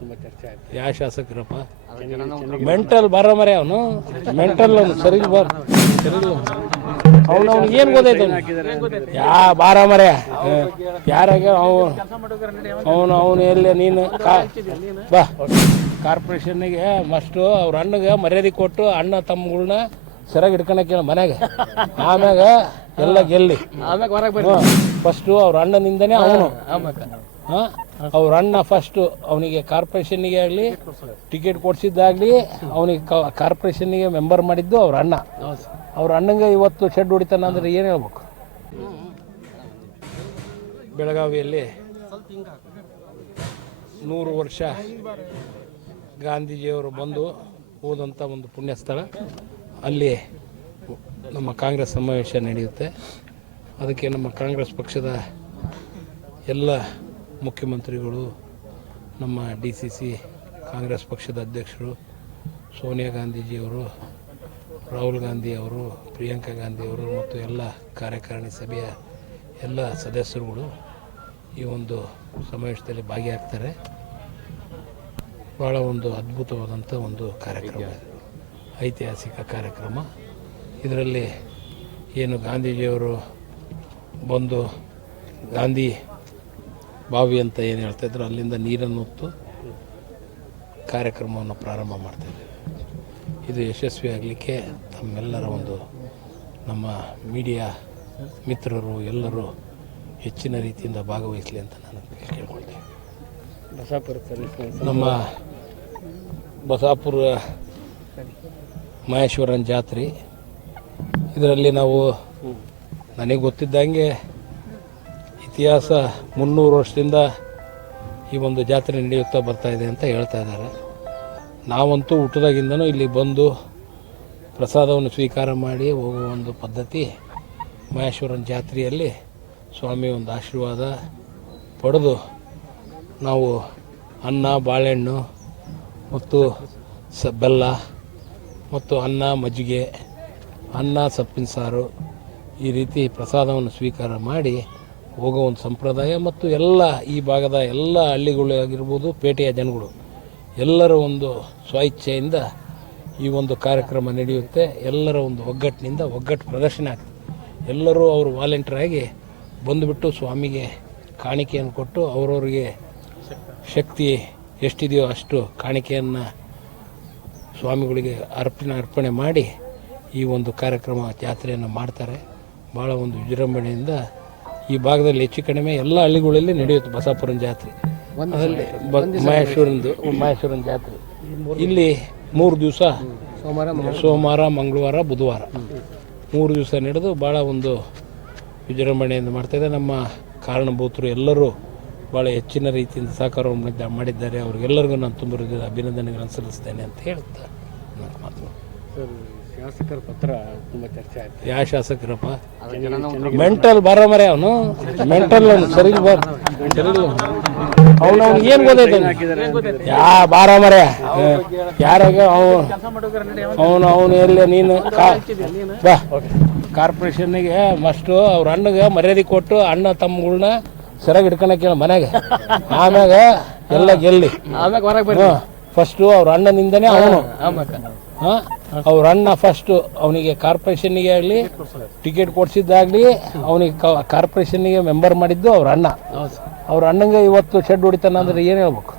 ತುಂಬ ಚರ್ಚೆ ಆಯ್ತು. ಯಾವ ಶಾಸಕರಪ್ಪ? ಮೆಂಟಲ್ ಬರ ಮರೆ ಅವನು ಮೆಂಟಲ್ ಅವನು ಸರಿ ಬರ್ ಸರಿ ಅವನು ಅವ್ನಿಗೆ ಏನು ಗೊತ್ತೈತೆ ಯಾ ಬಾರ ಮರೆ ಯಾರಾಗ ಅವನು ಎಲ್ಲಿ ನೀನು ಬಾ ಕಾರ್ಪೊರೇಷನ್ನಿಗೆ ಮಸ್ಟು ಅವ್ರ ಅಣ್ಣಗೆ ಮರ್ಯಾದೆ ಕೊಟ್ಟು ಅಣ್ಣ ತಮ್ಮಗಳನ್ನ ಸರಿಯಾಗಿ ಹಿಡ್ಕೊಳಕ್ಕೆ ಮನೆಗೆ ಆಮ್ಯಾಗ ಎಲ್ಲ ಗೆಲ್ಲಿ ಫಸ್ಟು ಅವ್ರ ಅಣ್ಣನಿಂದನೇ ಅವನು ಹಾಂ ಅವ್ರ ಅಣ್ಣ ಫಸ್ಟು ಅವನಿಗೆ ಕಾರ್ಪೊರೇಷನ್ನಿಗೆ ಆಗಲಿ ಟಿಕೆಟ್ ಕೊಡಿಸಿದ್ದಾಗಲಿ ಅವನಿಗೆ ಕಾರ್ಪೊರೇಷನ್ನಿಗೆ ಮೆಂಬರ್ ಮಾಡಿದ್ದು ಅವ್ರ ಅಣ್ಣ. ಅವ್ರ ಅಣ್ಣಂಗೆ ಇವತ್ತು ಶೆಡ್ ಹೊಡಿತಾನ ಅಂದರೆ ಏನು ಹೇಳ್ಬೇಕು? ಬೆಳಗಾವಿಯಲ್ಲಿ 100 ವರ್ಷ ಗಾಂಧೀಜಿಯವರು ಬಂದು ಹೋದಂಥ ಒಂದು ಪುಣ್ಯ ಸ್ಥಳ. ಅಲ್ಲಿ ನಮ್ಮ ಕಾಂಗ್ರೆಸ್ ಸಮಾವೇಶ ನಡೆಯುತ್ತೆ. ಅದಕ್ಕೆ ನಮ್ಮ ಕಾಂಗ್ರೆಸ್ ಪಕ್ಷದ ಎಲ್ಲ ಮುಖ್ಯಮಂತ್ರಿಗಳು, ನಮ್ಮ DCC ಕಾಂಗ್ರೆಸ್ ಪಕ್ಷದ ಅಧ್ಯಕ್ಷರು ಸೋನಿಯಾ ಗಾಂಧೀಜಿಯವರು, ರಾಹುಲ್ ಗಾಂಧಿಯವರು, ಪ್ರಿಯಾಂಕಾ ಗಾಂಧಿಯವರು ಮತ್ತು ಎಲ್ಲ ಕಾರ್ಯಕಾರಿಣಿ ಸಭೆಯ ಎಲ್ಲ ಸದಸ್ಯರುಗಳು ಈ ಒಂದು ಸಮಾವೇಶದಲ್ಲಿ ಭಾಗಿಯಾಗ್ತಾರೆ. ಭಾಳ ಒಂದು ಅದ್ಭುತವಾದಂಥ ಒಂದು ಕಾರ್ಯಕ್ರಮ, ಐತಿಹಾಸಿಕ ಕಾರ್ಯಕ್ರಮ. ಇದರಲ್ಲಿ ಏನು ಗಾಂಧೀಜಿಯವರು ಬಂದು ಗಾಂಧಿ ಬಾವಿ ಅಂತ ಏನು ಹೇಳ್ತಾಯಿದ್ರು ಅಲ್ಲಿಂದ ನೀರನ್ನು ಹೊತ್ತು ಕಾರ್ಯಕ್ರಮವನ್ನು ಪ್ರಾರಂಭ ಮಾಡ್ತಾಯಿದ್ದೇವೆ. ಇದು ಯಶಸ್ವಿ ಆಗಲಿಕ್ಕೆ ತಮ್ಮೆಲ್ಲರ ಒಂದು ನಮ್ಮ ಮೀಡಿಯಾ ಮಿತ್ರರು ಎಲ್ಲರೂ ಹೆಚ್ಚಿನ ರೀತಿಯಿಂದ ಭಾಗವಹಿಸಲಿ ಅಂತ ನಾನು ಕೇಳ್ಕೊಳ್ತೇನೆ. ನಮ್ಮ ಬಸಾಪುರ ಮಹೇಶ್ವರನ ಜಾತ್ರೆ, ಇದರಲ್ಲಿ ನಾವು ನನಗೆ ಗೊತ್ತಿದ್ದಂಗೆ ಇತಿಹಾಸ 300 ವರ್ಷದಿಂದ ಈ ಒಂದು ಜಾತ್ರೆ ನಡೆಯುತ್ತಾ ಬರ್ತಾಯಿದೆ ಅಂತ ಹೇಳ್ತಾ ಇದ್ದಾರೆ. ನಾವಂತೂ ಹುಟ್ಟಿದಾಗಿಂದನೂ ಇಲ್ಲಿ ಬಂದು ಪ್ರಸಾದವನ್ನು ಸ್ವೀಕಾರ ಮಾಡಿ ಹೋಗುವ ಒಂದು ಪದ್ಧತಿ. ಮಹೇಶ್ವರನ ಜಾತ್ರೆಯಲ್ಲಿ ಸ್ವಾಮಿ ಒಂದು ಆಶೀರ್ವಾದ ಪಡೆದು ನಾವು ಅನ್ನ, ಬಾಳೆಹಣ್ಣು ಮತ್ತು ಬೆಲ್ಲ ಮತ್ತು ಅನ್ನ, ಮಜ್ಜಿಗೆ, ಅನ್ನ, ಸೊಪ್ಪಿನ ಸಾರು ಈ ರೀತಿ ಪ್ರಸಾದವನ್ನು ಸ್ವೀಕಾರ ಮಾಡಿ ಹೋಗೋ ಒಂದು ಸಂಪ್ರದಾಯ. ಮತ್ತು ಎಲ್ಲ ಈ ಭಾಗದ ಎಲ್ಲ ಹಳ್ಳಿಗಳು ಆಗಿರ್ಬೋದು, ಪೇಟೆಯ ಜನಗಳು ಎಲ್ಲರ ಒಂದು ಸ್ವಇಚ್ಛೆಯಿಂದ ಈ ಒಂದು ಕಾರ್ಯಕ್ರಮ ನಡೆಯುತ್ತೆ. ಎಲ್ಲರ ಒಂದು ಒಗ್ಗಟ್ಟಿನಿಂದ ಒಗ್ಗಟ್ಟು ಪ್ರದರ್ಶನ ಆಗ್ತದೆ. ಎಲ್ಲರೂ ಅವರು ವಾಲಂಟಿಯರಾಗಿ ಬಂದುಬಿಟ್ಟು ಸ್ವಾಮಿಗೆ ಕಾಣಿಕೆಯನ್ನು ಕೊಟ್ಟು ಅವರವ್ರಿಗೆ ಶಕ್ತಿ ಎಷ್ಟಿದೆಯೋ ಅಷ್ಟು ಕಾಣಿಕೆಯನ್ನು ಸ್ವಾಮಿಗಳಿಗೆ ಅರ್ಪಣೆ ಮಾಡಿ ಈ ಒಂದು ಕಾರ್ಯಕ್ರಮ ಜಾತ್ರೆಯನ್ನು ಮಾಡ್ತಾರೆ. ಭಾಳ ಒಂದು ವಿಜೃಂಭಣೆಯಿಂದ ಈ ಭಾಗದಲ್ಲಿ ಹೆಚ್ಚು ಕಡಿಮೆ ಎಲ್ಲ ಹಳ್ಳಿಗಳಲ್ಲಿ ನಡೆಯುತ್ತೆ ಬಸಾಪುರನ ಜಾತ್ರೆ. ಅದರಲ್ಲಿ ಮಹೇಶ್ವರನ ಜಾತ್ರೆ ಇಲ್ಲಿ 3 ದಿವಸ, ಸೋಮವಾರ, ಮಂಗಳವಾರ, ಬುಧವಾರ 3 ದಿವಸ ನಡೆದು ಭಾಳ ಒಂದು ವಿಜೃಂಭಣೆಯಿಂದ ಮಾಡ್ತಾಯಿದೆ. ನಮ್ಮ ಕಾರಣಭೂತರು ಎಲ್ಲರೂ ಭಾಳ ಹೆಚ್ಚಿನ ರೀತಿಯಿಂದ ಸಹಕಾರವನ್ನು ಮಾಡಿದ್ದಾರೆ. ಅವ್ರಿಗೆಲ್ಲರಿಗೂ ನಾನು ತುಂಬ ಅಭಿನಂದನೆಗಳನ್ನು ಸಲ್ಲಿಸ್ತೇನೆ ಅಂತ ಹೇಳ್ತಾ ನನ್ನ ಮಾತು. ಶಾಸಕರ ಪತ್ರ ತುಂಬ ಚರ್ಚೆ ಆಯ್ತು. ಯಾವ ಶಾಸಕರಪ್ಪ? ಮೆಂಟಲ್ ಬರ ಮರೆ ಅವನು ಮೆಂಟಲ್ ಅವನು ಸರಿ ಬರ್ ಸರಿ ಅವನು ಅವ್ನಿಗೆ ಏನು ಗೊತ್ತೈತೆ ಯಾ ಬಾರ ಮರೆ ಯಾರಾಗ ಅವನು ಎಲ್ಲಿ ನೀನು ಬಾ ಕಾರ್ಪೊರೇಷನ್ನಿಗೆ ಮಸ್ಟು ಅವ್ರ ಅಣ್ಣಗೆ ಮರ್ಯಾದೆ ಕೊಟ್ಟು ಅಣ್ಣ ತಮ್ಮಗಳನ್ನ ಸರಿಯಾಗಿ ಹಿಡ್ಕೊಳಕ್ಕೆ ಮನೆಗೆ ಆಮ್ಯಾಗ ಎಲ್ಲ ಗೆಲ್ಲಿ ಫಸ್ಟು ಅವ್ರ ಅಣ್ಣನಿಂದನೇ ಅವನು ಹಾಂ ಅವ್ರ ಅಣ್ಣ ಫಸ್ಟು ಅವನಿಗೆ ಕಾರ್ಪೊರೇಷನ್ನಿಗೆ ಆಗಲಿ ಟಿಕೆಟ್ ಕೊಡಿಸಿದ್ದಾಗಲಿ ಅವನಿಗೆ ಕಾರ್ಪೊರೇಷನ್ನಿಗೆ ಮೆಂಬರ್ ಮಾಡಿದ್ದು ಅವ್ರ ಅಣ್ಣ. ಅವ್ರ ಅಣ್ಣಂಗೆ ಇವತ್ತು ಶೆಡ್ ಹೊಡಿತಾನ ಅಂದರೆ ಏನು ಹೇಳ್ಬೇಕು?